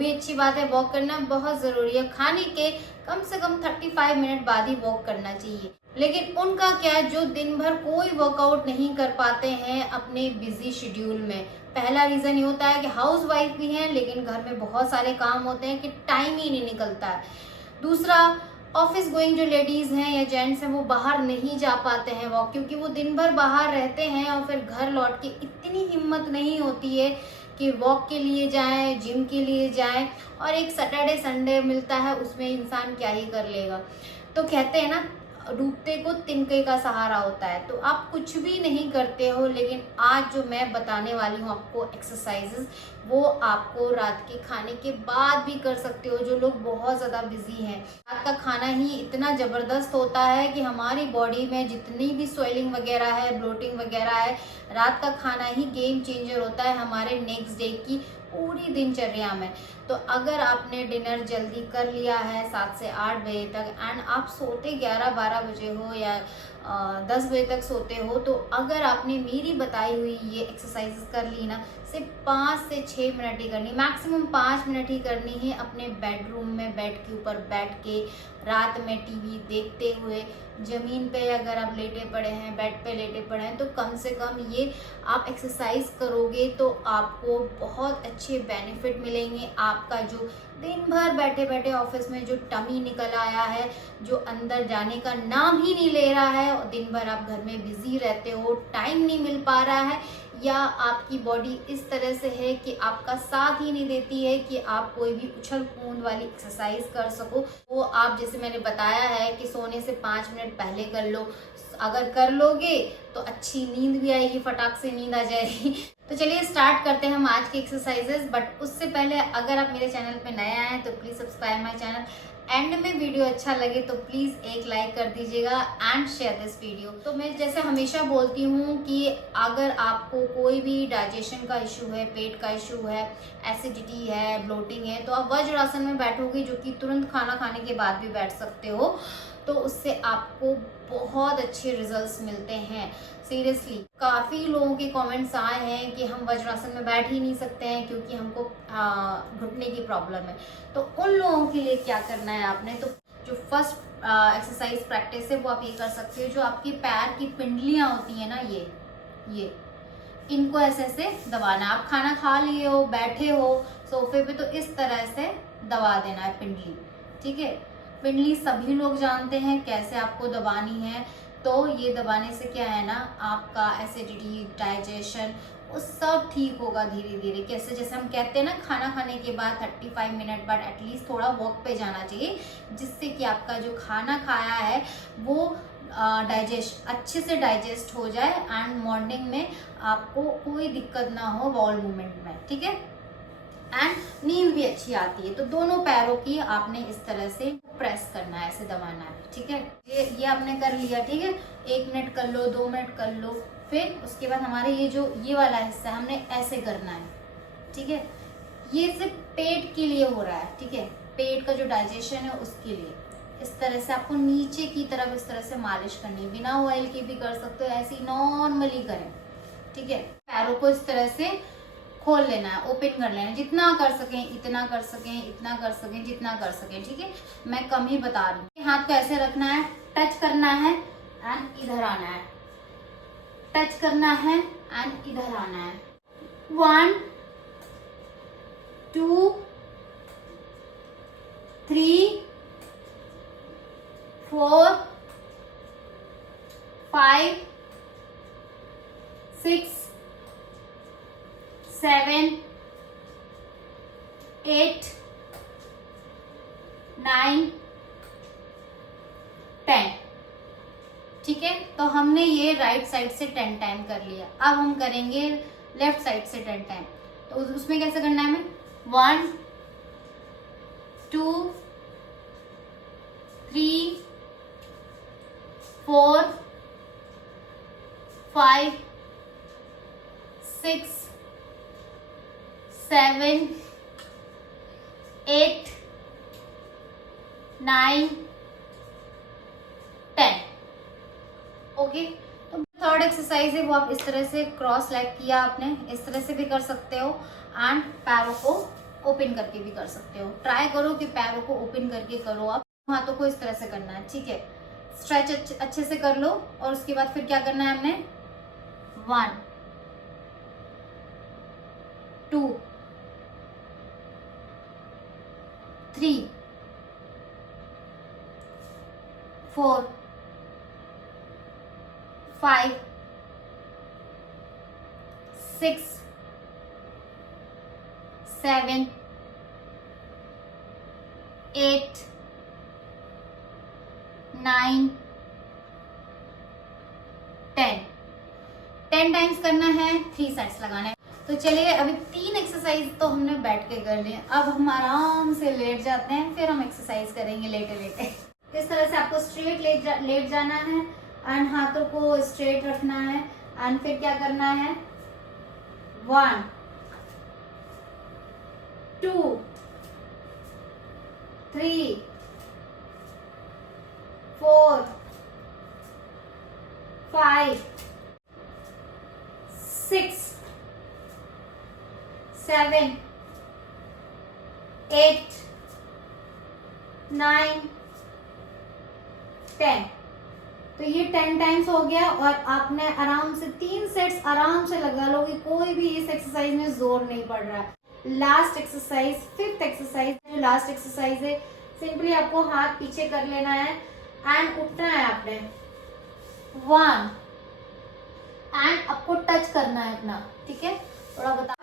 भी अच्छी बात है, वॉक करना बहुत ज़रूरी है। खाने के कम से कम 35 मिनट बाद ही वॉक करना चाहिए। लेकिन उनका क्या है जो दिन भर कोई वर्कआउट नहीं कर पाते हैं अपने बिजी शेड्यूल में। पहला रीज़न ये होता है कि हाउस वाइफ भी हैं लेकिन घर में बहुत सारे काम होते हैं कि टाइम ही नहीं निकलता है। दूसरा, ऑफिस गोइंग जो लेडीज़ हैं या जेंट्स हैं वो बाहर नहीं जा पाते हैं वॉक, क्योंकि वो दिन भर बाहर रहते हैं और फिर घर लौट के इतनी हिम्मत नहीं होती है कि वॉक के लिए जाएं, जिम के लिए जाएं। और एक सैटरडे संडे मिलता है उसमें इंसान क्या ही कर लेगा। तो कहते हैं ना, डूबते को तिनके का सहारा होता है। तो आप कुछ भी नहीं करते हो, लेकिन आज जो मैं बताने वाली हूँ आपको एक्सरसाइजेस, वो आपको रात के खाने के बाद भी कर सकते हो। जो लोग बहुत ज़्यादा बिजी हैं, रात का खाना ही इतना ज़बरदस्त होता है कि हमारी बॉडी में जितनी भी स्वेलिंग वगैरह है, ब्लोटिंग वगैरह है, रात का खाना ही गेम चेंजर होता है हमारे नेक्स्ट डे की पूरी दिनचर्या में। तो अगर आपने डिनर जल्दी कर लिया है 7 से 8 बजे तक एंड आप सोते 11-12 बजे हो या 10 बजे तक सोते हो, तो अगर आपने मेरी बताई हुई ये एक्सरसाइजेस कर ली ना, सिर्फ 5 से 6 मिनट ही करनी, मैक्सिमम 5 मिनट ही करनी है अपने बेडरूम में बेड के ऊपर बैठ के, रात में टीवी देखते हुए, ज़मीन पे अगर आप लेटे पड़े हैं, बेड पे लेटे पड़े हैं, तो कम से कम ये आप एक्सरसाइज करोगे तो आपको बहुत अच्छे बेनिफिट मिलेंगे। आपका जो दिन भर बैठे बैठे ऑफिस में जो टमी निकल आया है, जो अंदर जाने का नाम ही नहीं ले रहा है, और दिन भर आप घर में बिजी रहते हो, टाइम नहीं मिल पा रहा है, या आपकी बॉडी इस तरह से है कि आपका साथ ही नहीं देती है कि आप कोई भी उछल कूद वाली एक्सरसाइज कर सको, वो आप जैसे मैंने बताया है कि सोने से 5 मिनट पहले कर लो। अगर कर लोगे तो अच्छी नींद भी आएगी, फटाक से नींद आ जाएगी। तो चलिए स्टार्ट करते हैं हम आज की एक्सरसाइजेस। बट उससे पहले अगर आप मेरे चैनल पे नए आए हैं तो please subscribe my channel. And में वीडियो अच्छा लगे तो प्लीज़ एक लाइक कर दीजिएगा एंड शेयर दिस वीडियो। तो मैं जैसे हमेशा बोलती हूँ कि अगर आपको कोई भी डाइजेशन का इशू है, पेट का इशू है, एसिडिटी है, ब्लोटिंग है, तो आप वज्रासन में बैठोगे, जो कि तुरंत खाना खाने के बाद भी बैठ सकते हो, तो उससे आपको बहुत अच्छे रिजल्ट्स मिलते हैं। सीरियसली काफ़ी लोगों के कमेंट्स आए हैं कि हम वज्रासन में बैठ ही नहीं सकते हैं क्योंकि हमको घुटने की प्रॉब्लम है। तो उन लोगों के लिए क्या करना है आपने, तो जो फर्स्ट एक्सरसाइज प्रैक्टिस है वो आप ये कर सकते हो। जो आपकी पैर की पिंडलियाँ होती हैं ना, ये इनको ऐसे ऐसे दबाना। आप खाना खा लिए हो, बैठे हो सोफे पे, तो इस तरह से दबा देना है पिंडली। ठीक है, पिंडली सभी लोग जानते हैं कैसे आपको दबानी है। तो ये दबाने से क्या है ना, आपका एसिडिटी, डाइजेशन, वो सब ठीक होगा धीरे धीरे। कैसे, जैसे हम कहते हैं ना, खाना खाने के बाद 35 मिनट बाद एटलीस्ट थोड़ा वॉक पे जाना चाहिए, जिससे कि आपका जो खाना खाया है वो अच्छे से डाइजेस्ट हो जाए एंड मॉर्निंग में आपको कोई दिक्कत ना हो बॉल मूवमेंट में। ठीक है, एंड नींद भी अच्छी आती है। तो दोनों पैरों की आपने इस तरह से प्रेस करना है, ऐसे दबाना है। ठीक है, ये आपने कर लिया। ठीक है, 1 मिनट कर लो, 2 मिनट कर लो। फिर उसके बाद हमारे ये वाला हिस्सा है, हमने ऐसे करना है। ठीक है, ये सिर्फ पेट के लिए हो रहा है। ठीक है, पेट का जो डाइजेशन है उसके लिए इस तरह से आपको नीचे की तरफ इस तरह से मालिश करनी है। बिना ऑयल के भी कर सकते हो, ऐसे नॉर्मली करें। ठीक है, पैरों को इस तरह से खोल लेना है, ओपन कर लेना है, जितना कर सकें इतना कर सकें, इतना कर सकें जितना कर सकें। ठीक है, मैं कम ही बता रही हूँ। हाथ को ऐसे रखना है, टच करना है एंड इधर आना है, टच करना है एंड इधर आना है। 1 2 3 4 5 6 7 8 9 10। ठीक है, तो हमने ये राइट साइड से 10 टाइम कर लिया। अब हम करेंगे लेफ्ट साइड से 10 टाइम। तो उसमें कैसे करना है हमें, 1 2 3 4 5 6 7 8 9 10। ओके, तो थर्ड एक्सरसाइज है वो आप इस तरह से क्रॉस लेग किया आपने, इस तरह से भी कर सकते हो एंड पैरों को ओपन करके भी कर सकते हो। ट्राई करो कि पैरों को ओपन करके करो। आप हाथों को इस तरह से करना है, ठीक है। स्ट्रेच अच्छे से कर लो और उसके बाद फिर क्या करना है हमने, 1 2 3 4 5 6 7 8 9 10 टाइम्स करना है, 3 सेट्स लगाना है। तो चलिए अभी 3 एक्सरसाइज तो हमने बैठ के कर लिए, अब हम आराम से लेट जाते हैं, फिर हम एक्सरसाइज करेंगे लेटे लेटे। इस तरह से आपको स्ट्रेट लेट जाना है एंड हाथों को स्ट्रेट रखना है एंड फिर क्या करना है, 1 2 3 4 5 6 7 8 9 10। तो ये 10 टाइम्स हो गया और आपने आराम से 3 सेट्स आराम से लगा लो कि कोई भी इस एक्सरसाइज में जोर नहीं पड़ रहा है। लास्ट एक्सरसाइज, 5th एक्सरसाइज, जो लास्ट एक्सरसाइज है, सिंपली आपको हाथ पीछे कर लेना है एंड उठना है आपने, 1 एंड आपको टच करना है अपना, ठीक है। थोड़ा बता,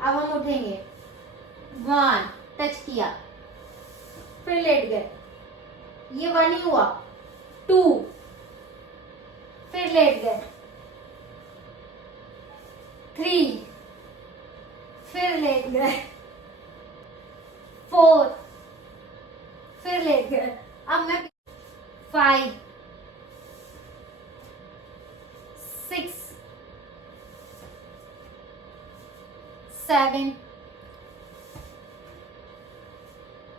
अब हम उठेंगे, 1 टच किया, फिर लेट गए, ये 1 ही हुआ, 2 फिर लेट गए, 3 फिर लेट गए, 4 फिर लेट गए। अब मैं 5 6 7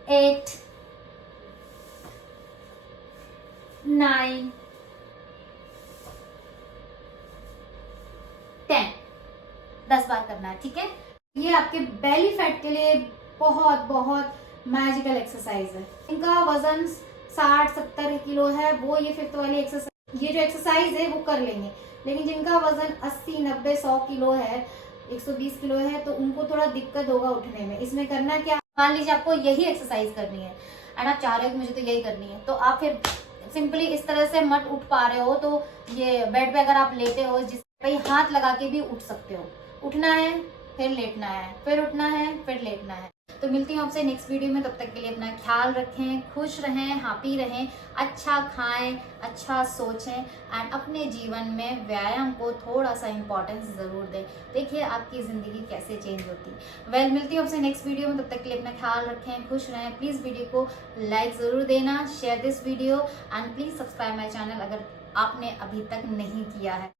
8 9 10 10 बार करना है, ठीक है। ये आपके बेली फैट के लिए बहुत बहुत मैजिकल एक्सरसाइज है। इनका वजन 60-70 किलो है, वो ये 5th वाली एक्सरसाइज, ये जो एक्सरसाइज है वो कर लेंगे। लेकिन जिनका वजन 80-90-100 किलो है, 120 किलो है, तो उनको थोड़ा दिक्कत होगा उठने में। इसमें करना क्या, मान लीजिए आपको यही एक्सरसाइज करनी है एंड आप चाह रहे हो कि मुझे तो यही करनी है, तो आप फिर सिंपली इस तरह से मत उठ पा रहे हो तो ये बेड पे अगर आप लेटे हो, जिस पे हाथ लगा के भी उठ सकते हो। उठना है, फिर लेटना है, फिर उठना है, फिर लेटना है। तो मिलती हूँ आपसे नेक्स्ट वीडियो में, तब तक के लिए अपना ख्याल रखें, खुश रहें, हैप्पी रहें, अच्छा खाएं, अच्छा सोचें एंड अपने जीवन में व्यायाम को थोड़ा सा इम्पोर्टेंस ज़रूर दें। देखिए आपकी ज़िंदगी कैसे चेंज होती। मिलती हूँ आपसे नेक्स्ट वीडियो में, तब तक के लिए अपना ख्याल रखें, खुश रहें। प्लीज़ वीडियो को लाइक ज़रूर देना, share this video and please subscribe my channel अगर आपने अभी तक नहीं किया है।